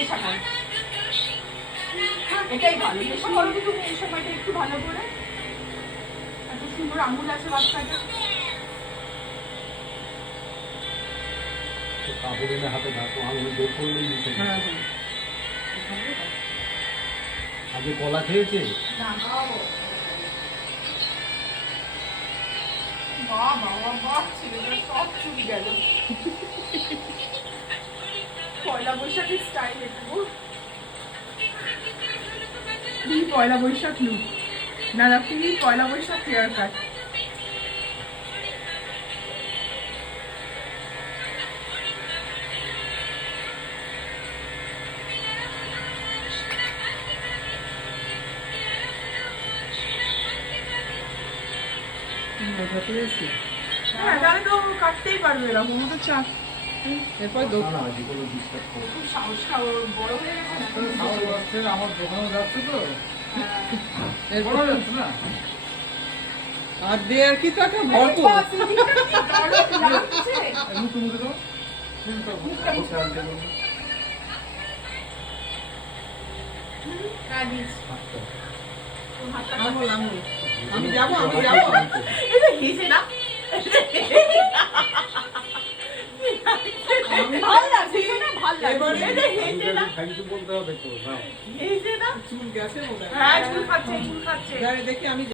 নেশা করো, এটাই ভালো। নেশা করো তো তুমি এই সময়টা একটু ভালো করে। এত সুন্দর আঙুল আছে বাচ্চাটা। কাপড় এনে হাতে ঢাকো, আঙুল বের করলেই নিচে। আগে কলা খেয়েছে? না খাবো। বাহ বাবা বাহ, ছেলেটা সব চুরি গেল। পয়লা বৈশাখের স্টাইল এটা গো। পয়লা বৈশাখ লুক না না, পয়লা বৈশাখ হেয়ার কাট। হ্যাঁ তাহলে তো কাটতেই পারবে এরকম তো চাপ। এরপর খুব সাহসটা বড় হয়ে গেছে না। আমার দোকানে যাচ্ছে তো, এরপর যাচ্ছে না আর দিয়ে আর কি তো একটা ভরপুর আমি যাবো হেসে না ভাল লাগছে না, ভাল লাগছে হেসে না, বলতে হবে তো। হেসে না। চুল গেছে হ্যাঁ চুল খাচ্ছে, চুল খাচ্ছে। দেখি আমি